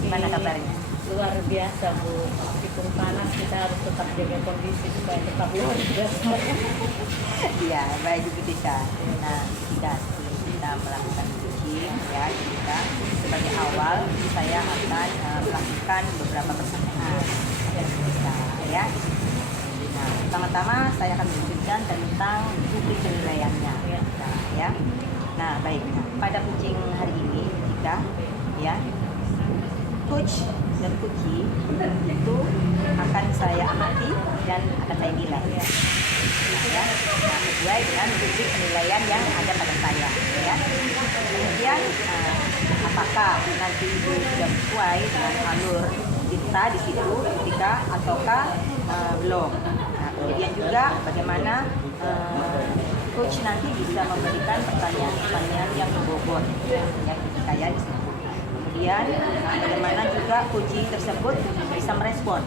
Gimana kabarnya? Luar biasa Bu, meskipun panas kita harus tetap jaga kondisi supaya tetap luar biasa. Iya, baik Bu Tika. Nah, kita melakukan kucing ya, kita sebagai awal saya akan melakukan beberapa pertanyaan kita ya. Nah, pertama-tama saya akan menunjukkan tentang bukti penilaiannya ya. Nah, baik. Nah, pada kucing hari ini kita ya, coach dan kucing itu akan saya amati dan akan saya nilai ya. Nah, ya. Nah, sesuai dengan bukti penilaian yang ada pada saya ya. Kemudian apakah nanti ibu sudah sesuai dengan alur kita di situ ketika ataukah belum. Nah, kemudian juga bagaimana coach nanti bisa memberikan pertanyaan-pertanyaan yang berbobot ya ketika ya di situ. Kemudian bagaimana juga kucing tersebut bisa merespon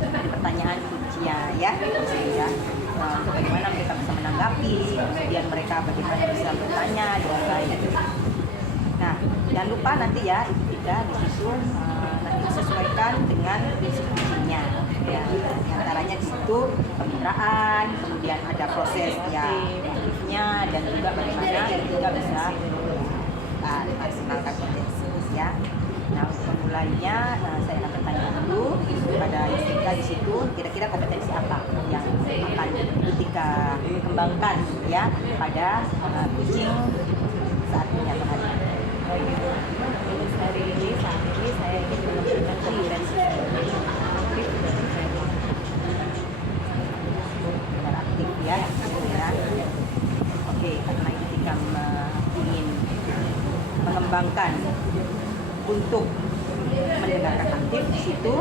dari pertanyaan kucingnya ya, sehingga untuk bagaimana mereka bisa menanggapi, kemudian mereka bagaimana bisa bertanya dan lain-lain. Nah, jangan lupa nanti ya Ibu Tika di situ nanti disesuaikan dengan prinsip kucingnya ya. Antaranya di situ kemitraan, kemudian ada proses ya aktifnya dan juga bagaimana Ibu Tika bisa maksimalkan potensi ya. Nah, untuk memulainya saya akan bertanya dulu pada Ibu Tika di situ kira-kira kompetensi apa yang akan Ibu Tika kembangkan ya pada kucing saat ini atau hari ini. Untuk hari ini, saat ini saya ingin mengembangkan kompetensi aktif dan aktif ya. Oke, karena Ibu Tika ingin mengembangkan untuk mendengarkan aktif di situ.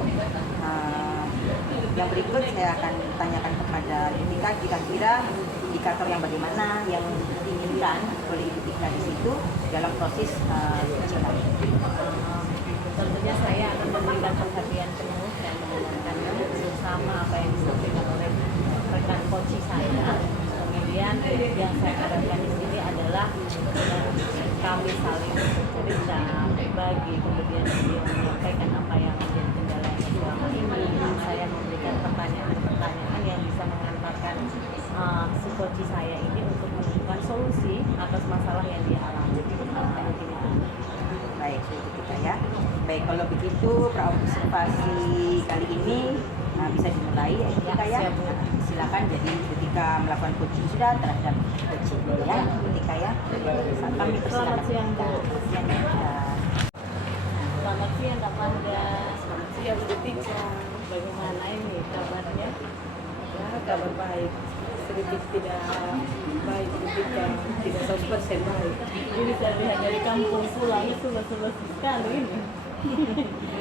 Yang berikut saya akan tanyakan kepada Ibu Tika kira-kira indikator yang bagaimana yang diinginkan oleh Ibu Tika di situ dalam proses kucing. Tentunya saya akan memberikan perhatian penuh dan mendengarkan bersama apa yang disampaikan oleh rekan coach saya. Kemudian yang saya harapkan di sini adalah kami saling cerita, berbagi, kemudian dia menyampaikan apa yang menjadi kendalanya selama ini. Saya memberikan pertanyaan-pertanyaan yang bisa mengantarkan si coach saya ini untuk menemukan solusi atas masalah yang dia alami. Baik, Ibu Tika ya. Baik, kalau begitu praobservasi kali ini bisa dimulai ya Ibu Tika ya. Silakan, jadi Ibu Tika melakukan coaching sudah terhadap kucing ya Ibu Tika ya. Kami Selamat siang Bu. Siang ya. Selamat siang Kak Manda. Selamat siang Bu Tika. Bagaimana ini kabarnya? Ya, kabar baik. Sedikit tidak baik Bu Tika, tidak 100% baik. Ini saya lihat dari kampung pulang itu sudah sekali ini.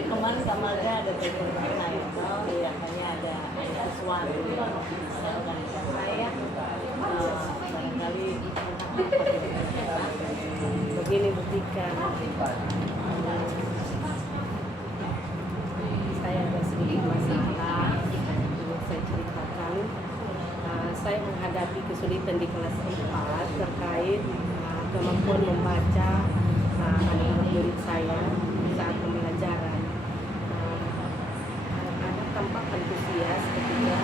Kemarin Kak Manda ada bagaimana ya? Oh iya, kayaknya ada sesuatu yang disampaikan saya. Barangkali Begini Bu Tika, saya ada sedikit masalah yang perlu saya ceritakan. Saya menghadapi kesulitan di kelas 4 terkait kemampuan membaca anak-anak murid saya saat pembelajaran. Anak-anak tampak antusias ketika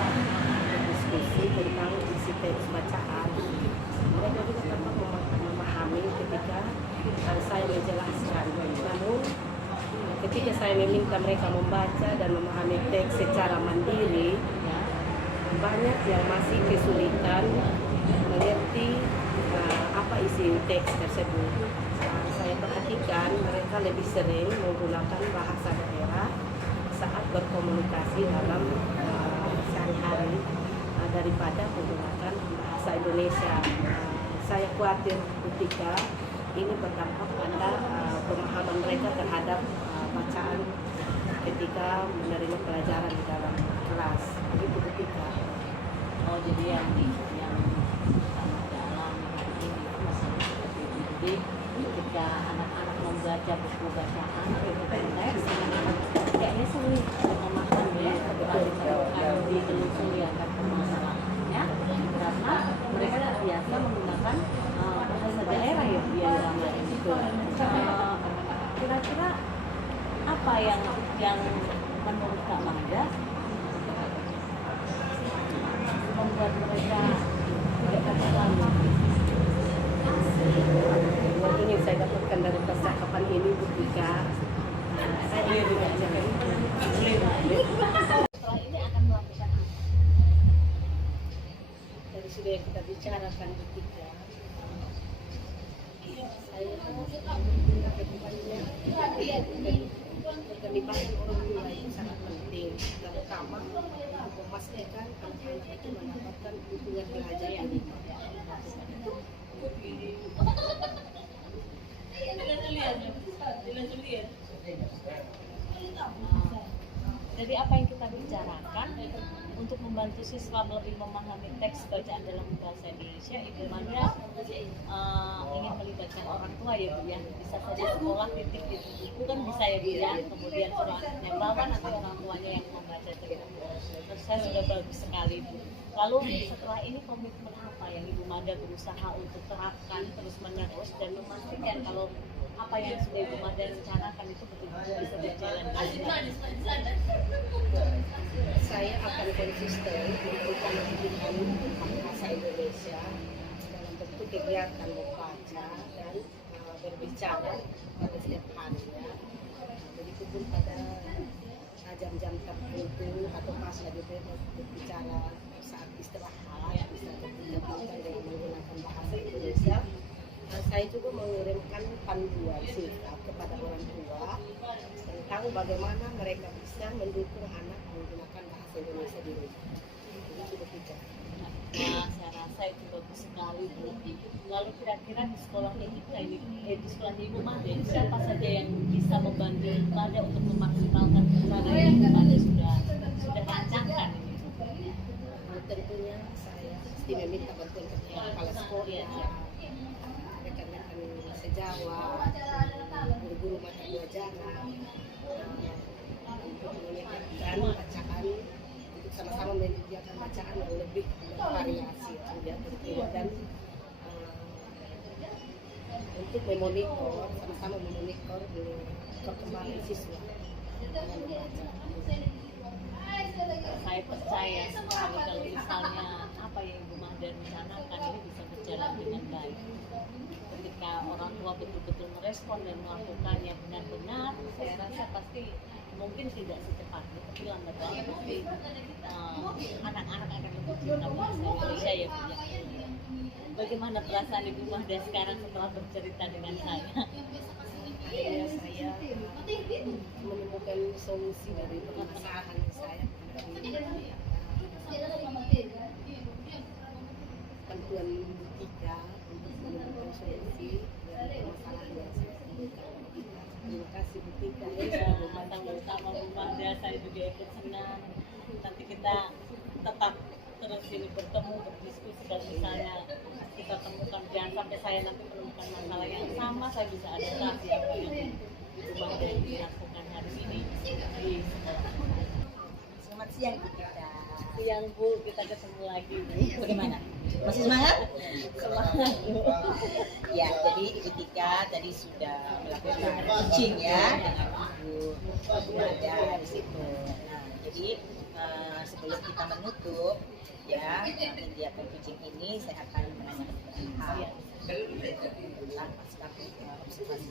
berdiskusi tentang isi teks bacaan. Mereka juga tampak memahami ketika saya menjelaskan. Namun ketika saya meminta mereka membaca dan memahami teks secara mandiri, banyak yang masih kesulitan mengerti apa isi teks tersebut. Saya perhatikan mereka lebih sering menggunakan bahasa daerah saat berkomunikasi dalam sehari-hari daripada menggunakan bahasa Indonesia. Saya khawatir ketika ini berdampak pada pemahaman mereka terhadap bacaan ketika menerima pelajaran di dalam kelas. Begitu ketika. oh jadi yang menggunakan bahasa daerah ya Bu ya selama ini. Kira-kira apa yang menurut Kak Mada membuat mereka tidak terlalu Yang ingin saya dapatkan dari percakapan ini Bu Tika, saya ingin menyampaikan setelah ini akan melakukan apa? dari sudah yang kita bicarakan Bu Tika, saya kedepannya keterlibatan orang tua itu sangat penting, terutama untuk memastikan anak-anak itu mendapatkan dukungan belajar yang Jadi apa yang kita bicarakan untuk membantu siswa lebih memahami teks bacaan dalam bahasa Indonesia, Ibu Mada ingin melibatkan orang tua ya Bu ya. Bisa saja sekolah titik di buku kan bisa ya Bu ya. Kemudian suruh anaknya bawa, nanti orang tuanya yang membaca cerita. Terus saya sudah bagus sekali Bu. Lalu setelah ini komitmen apa yang Ibu Mada berusaha untuk terapkan terus menerus dan memastikan kalau apa yang sudah Ibu Mada rencanakan itu betul-betul bisa berjalan dengan baik? Saya akan konsisten memberikan pendidikan bahasa Indonesia dalam bentuk kegiatan membaca dan berbicara pada setiap harinya. Begitupun pada jam-jam tertentu atau pas lagi berbicara saat istirahat, bisa berbincang dengan menggunakan bahasa Indonesia. Saya juga mengirimkan panduan singkat kepada orang tua tentang bagaimana mereka bisa mendukung anak menggunakan bahasa Indonesia di rumah. Jadi sudah bicara. Nah, saya rasa itu bagus sekali Bu. Lalu kira-kira di sekolahnya kita ini, di sekolahnya Ibu Mada, siapa saja yang bisa membantu Ibu Mada untuk memaksimalkan rencana yang Ibu Mada sudah rancangkan ini? Tentunya saya mesti meminta bantuan kepada kepala sekolah, rekan-rekan sejawat, guru-guru mata pelajaran untuk menyediakan bacaan, untuk sama-sama menyediakan bacaan yang lebih bervariasi ya, dan untuk memonitor, sama-sama memonitor perkembangan siswa dengan membaca. Saya percaya sekali kalau misalnya apa yang Ibu Mada rencanakan ini bisa berjalan dengan baik. Ketika orang tua betul-betul merespon dan melakukannya benar-benar, saya rasa pasti mungkin tidak secepatnya, tapi lambat laun pasti anak-anak akan lebih cinta bahasa Indonesia ya Bu ya. Bagaimana perasaan Ibu Mada sekarang setelah bercerita dengan saya? Akhirnya saya menemukan solusi dari permasalahan saya, bantuan Tika untuk menemukan solusi dari permasalahan yang saya temukan. Terima kasih Bu Tika ya. Sama-sama Bu Mada, saya juga ikut senang. Nanti kita tetap terus ini bertemu, berdiskusi, kalau misalnya kita temukan, jangan sampai saya nanti menemukan masalah yang sama, saya bisa adaptasi apa yang Ibu Mada dilakukan hari ini di sekolah. Selamat siang Bu Tika. Siang Bu, kita ketemu lagi Bu. Bagaimana? Masih semangat? Semangat Bu. Ya, jadi Ibu Tika tadi sudah melakukan coaching ya dengan Ibu Mada di situ. Nah, jadi sebelum kita menutup ya kegiatan coaching ini, saya akan menanyakan hal tentang observasi.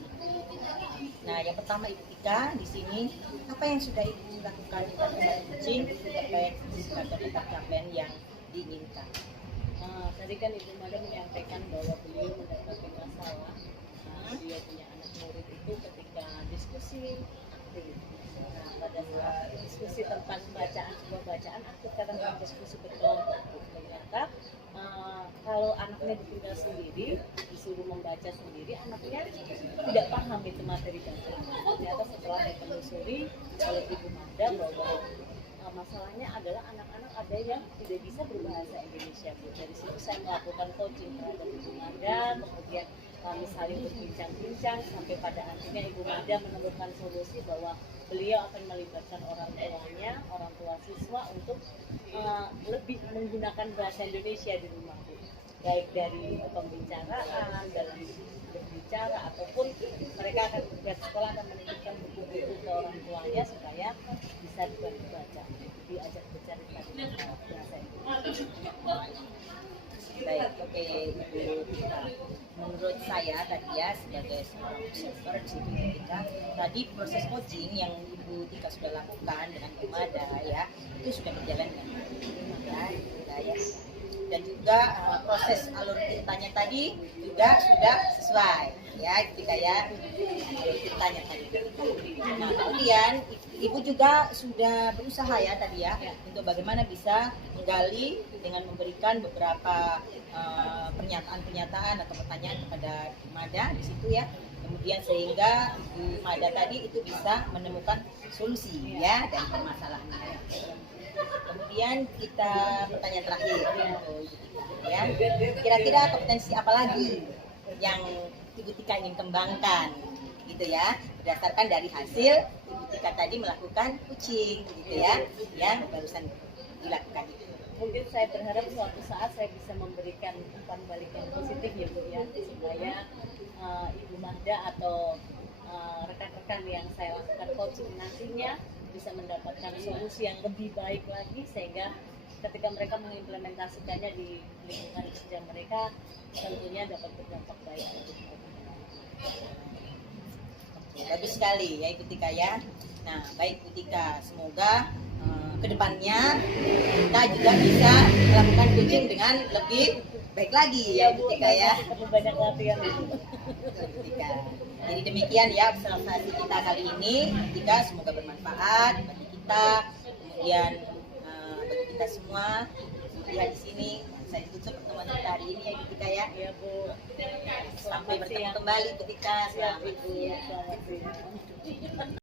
Nah, yang pertama Ibu Tika di sini, apa yang sudah Ibu lakukan di dalam coaching terkait pencapaian yang diinginkan? Tadi kan Ibu Mada menyampaikan bahwa beliau mendapatkan masalah. Beliau punya anak murid itu ketika diskusi aktif. Nah, pada saat diskusi tentang bacaan, sebuah bacaan aktif tentang diskusi berkelompok. Ternyata kalau anaknya ditinggal sendiri, disuruh membaca sendiri, anaknya tidak paham itu materi bacaan. Ternyata setelah ditelusuri oleh Ibu Mada bahwa masalahnya adalah anak-anak ada yang tidak bisa berbahasa Indonesia Bu. Dari situ saya melakukan coaching terhadap Ibu Mada, kemudian kami saling berbincang-bincang sampai pada akhirnya Ibu Mada menemukan solusi bahwa beliau akan melibatkan orang tuanya, orang tua siswa untuk lebih menggunakan bahasa Indonesia di rumah Bu. baik dari pembicaraan, dalam berbicara, ataupun mereka akan pihak sekolah akan menitipkan buku-buku ke orang tuanya supaya bisa dibaca, diajak bercerita dengan bahasa Inggris. Baik, oke Ibu Tika. Menurut saya tadi ya sebagai seorang observer di situ Tika, tadi proses coaching yang Ibu Tika sudah lakukan dengan Kemada ya, itu sudah berjalan dengan baik ya. Dan juga proses alur ceritanya tadi juga sudah sesuai ya Tika ya, alur ceritanya tadi. Nah kemudian Ibu juga sudah berusaha ya tadi ya untuk bagaimana bisa menggali dengan memberikan beberapa pernyataan-pernyataan atau pertanyaan kepada Mada di situ ya. Kemudian sehingga Ibu Mada tadi itu bisa menemukan solusi ya dari permasalahannya. Kemudian kita pertanyaan terakhir ya. Kira-kira kompetensi apa lagi yang Ibu Tika ingin kembangkan gitu ya, berdasarkan dari hasil Ibu Tika tadi melakukan coaching gitu ya yang barusan dilakukan itu. Mungkin saya berharap suatu saat saya bisa memberikan umpan balik yang positif ya Bu ya, supaya Ibu Mahda atau rekan-rekan yang saya lakukan coaching nantinya bisa mendapatkan solusi yang lebih baik lagi, sehingga ketika mereka mengimplementasikannya di lingkungan kerja mereka tentunya dapat berdampak baik untuk mereka. Bagus sekali ya Ibu Tika ya. Nah baik Ibu Tika, semoga kedepannya kita juga bisa melakukan coaching dengan lebih baik lagi ya Ibu Tika ya. Perlu banyak latihan itu. Ibu Tika. Jadi demikian ya observasi kita kali ini. Ibu Tika, semoga bermanfaat bagi kita, kemudian bagi kita semua yang di sini. Saya tutup pertemuan kita hari ini ya Ibu Tika ya. Iya Bu. Sampai bertemu kembali Ibu Tika. Siap Selamat Ibu. siang. Selamat siang.